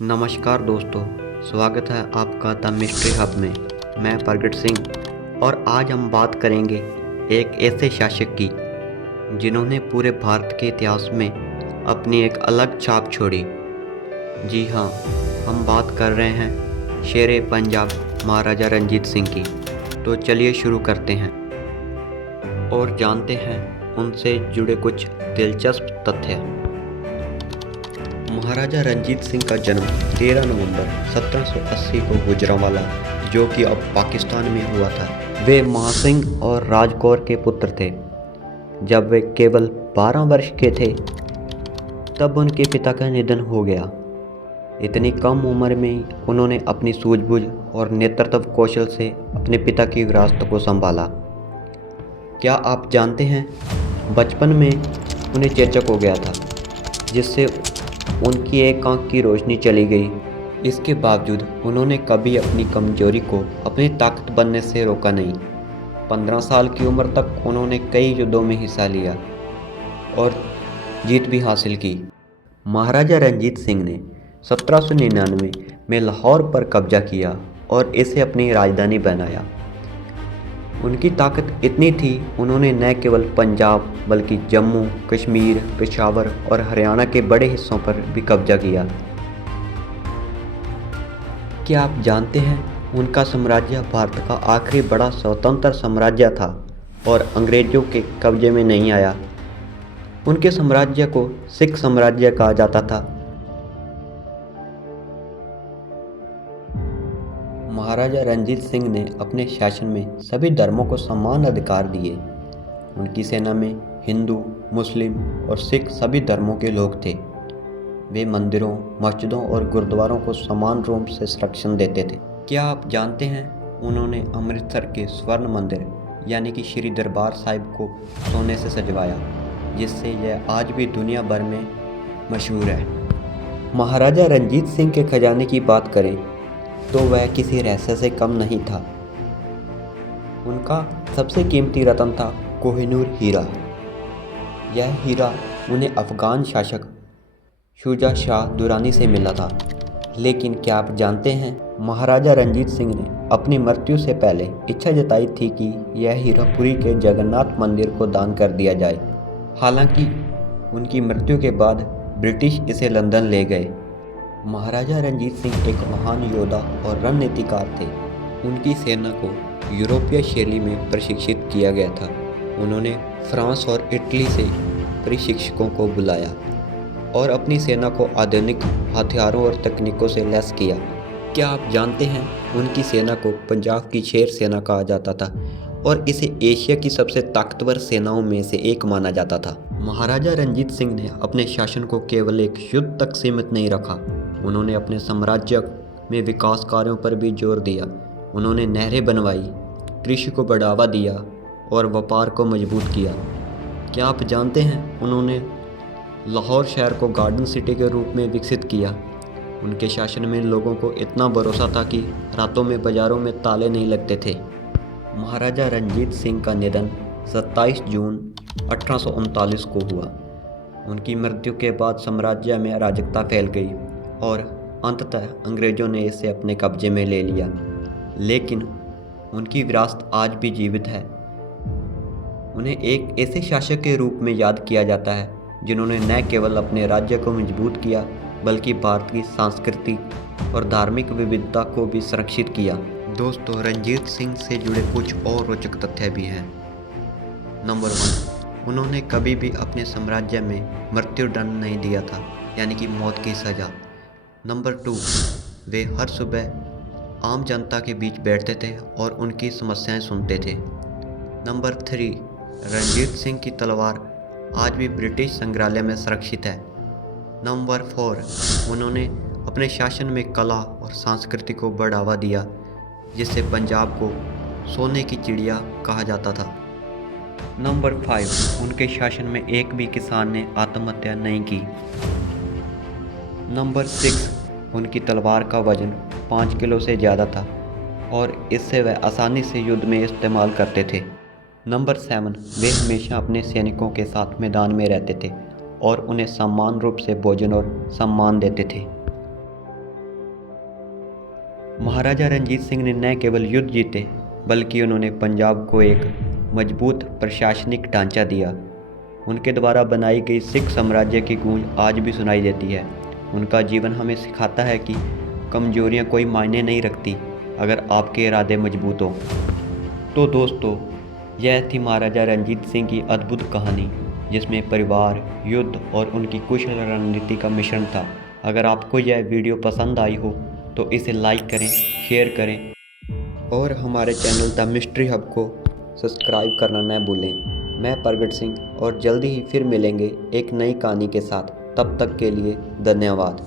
नमस्कार दोस्तों, स्वागत है आपका द मिस्ट्री हब में। मैं प्रगट सिंह और आज हम बात करेंगे एक ऐसे शासक की जिन्होंने पूरे भारत के इतिहास में अपनी एक अलग छाप छोड़ी। जी हाँ, हम बात कर रहे हैं शेरे पंजाब महाराजा रंजीत सिंह की। तो चलिए शुरू करते हैं और जानते हैं उनसे जुड़े कुछ दिलचस्प तथ्य। महाराजा रंजीत सिंह का जन्म 13 नवंबर 1780 को गुजरांवाला, जो कि अब पाकिस्तान में हुआ था। वे महासिंह और राजकौर के पुत्र थे। जब वे केवल 12 वर्ष के थे तब उनके पिता का निधन हो गया। इतनी कम उम्र में ही उन्होंने अपनी सूझबूझ और नेतृत्व कौशल से अपने पिता की विरासत को संभाला। क्या आप जानते हैं, बचपन में उन्हें चेचक हो गया था, जिससे उनकी एक आंख की रोशनी चली गई। इसके बावजूद उन्होंने कभी अपनी कमजोरी को अपनी ताकत बनने से रोका नहीं। 15 साल की उम्र तक उन्होंने कई युद्धों में हिस्सा लिया और जीत भी हासिल की। महाराजा रंजीत सिंह ने 1799 में लाहौर पर कब्जा किया और इसे अपनी राजधानी बनाया। उनकी ताकत इतनी थी, उन्होंने न केवल पंजाब बल्कि जम्मू, कश्मीर, पेशावर और हरियाणा के बड़े हिस्सों पर भी कब्जा किया। क्या आप जानते हैं, उनका साम्राज्य भारत का आखिरी बड़ा स्वतंत्र साम्राज्य था और अंग्रेजों के कब्जे में नहीं आया। उनके साम्राज्य को सिख साम्राज्य कहा जाता था। महाराजा रंजीत सिंह ने अपने शासन में सभी धर्मों को समान अधिकार दिए। उनकी सेना में हिंदू, मुस्लिम और सिख सभी धर्मों के लोग थे। वे मंदिरों, मस्जिदों और गुरुद्वारों को समान रूप से संरक्षण देते थे। क्या आप जानते हैं, उन्होंने अमृतसर के स्वर्ण मंदिर यानी कि श्री दरबार साहिब को सोने से सजवाया, जिससे यह आज भी दुनिया भर में मशहूर है। महाराजा रंजीत सिंह के खजाने की बात करें तो वह किसी रहस्य से कम नहीं था। उनका सबसे कीमती रत्न था कोहिनूर हीरा। यह हीरा उन्हें अफगान शासक शुजा शाह दुरानी से मिला था। लेकिन क्या आप जानते हैं, महाराजा रंजीत सिंह ने अपनी मृत्यु से पहले इच्छा जताई थी कि यह हीरा पुरी के जगन्नाथ मंदिर को दान कर दिया जाए। हालांकि उनकी मृत्यु के बाद ब्रिटिश इसे लंदन ले गए। महाराजा रंजीत सिंह एक महान योद्धा और रणनीतिकार थे। उनकी सेना को यूरोपीय शैली में प्रशिक्षित किया गया था। उन्होंने फ्रांस और इटली से प्रशिक्षकों को बुलाया और अपनी सेना को आधुनिक हथियारों और तकनीकों से लैस किया। क्या आप जानते हैं, उनकी सेना को पंजाब की शेर सेना कहा जाता था और इसे एशिया की सबसे ताकतवर सेनाओं में से एक माना जाता था। महाराजा रंजीत सिंह ने अपने शासन को केवल एक युद्ध तक सीमित नहीं रखा। उन्होंने अपने साम्राज्य में विकास कार्यों पर भी जोर दिया। उन्होंने नहरें बनवाई, कृषि को बढ़ावा दिया और व्यापार को मजबूत किया। क्या आप जानते हैं, उन्होंने लाहौर शहर को गार्डन सिटी के रूप में विकसित किया। उनके शासन में लोगों को इतना भरोसा था कि रातों में बाजारों में ताले नहीं लगते थे। महाराजा रंजीत सिंह का निधन 27 जून 1839 को हुआ। उनकी मृत्यु के बाद साम्राज्य में अराजकता फैल गई और अंततः अंग्रेजों ने इसे अपने कब्जे में ले लिया। लेकिन उनकी विरासत आज भी जीवित है। उन्हें एक ऐसे शासक के रूप में याद किया जाता है जिन्होंने न केवल अपने राज्य को मजबूत किया बल्कि भारत की सांस्कृतिक और धार्मिक विविधता को भी संरक्षित किया। दोस्तों, रंजीत सिंह से जुड़े कुछ और रोचक तथ्य भी हैं। नंबर 1, उन्होंने कभी भी अपने साम्राज्य में मृत्युदंड नहीं दिया था, यानी कि मौत की सज़ा। नंबर 2, वे हर सुबह आम जनता के बीच बैठते थे और उनकी समस्याएं सुनते थे। नंबर 3, रंजीत सिंह की तलवार आज भी ब्रिटिश संग्रहालय में सुरक्षित है। नंबर 4, उन्होंने अपने शासन में कला और संस्कृति को बढ़ावा दिया, जिससे पंजाब को सोने की चिड़िया कहा जाता था। नंबर 5, उनके शासन में एक भी किसान ने आत्महत्या नहीं की। नंबर 6, उनकी तलवार का वजन 5 किलो से ज़्यादा था और इससे वह आसानी से युद्ध में इस्तेमाल करते थे। नंबर 7, वे हमेशा अपने सैनिकों के साथ मैदान में रहते थे और उन्हें समान रूप से भोजन और सम्मान देते थे। महाराजा रणजीत सिंह ने न केवल युद्ध जीते बल्कि उन्होंने पंजाब को एक मजबूत प्रशासनिक ढांचा दिया। उनके द्वारा बनाई गई सिख साम्राज्य की गूंज आज भी सुनाई देती है। उनका जीवन हमें सिखाता है कि कमजोरियां कोई मायने नहीं रखती अगर आपके इरादे मजबूत हों। तो दोस्तों, यह थी महाराजा रणजीत सिंह की अद्भुत कहानी, जिसमें परिवार, युद्ध और उनकी कुशल रणनीति का मिश्रण था। अगर आपको यह वीडियो पसंद आई हो तो इसे लाइक करें, शेयर करें और हमारे चैनल द मिस्ट्री हब को सब्सक्राइब करना न भूलें। मैं प्रगट सिंह और जल्दी ही फिर मिलेंगे एक नई कहानी के साथ। तब तक के लिए धन्यवाद।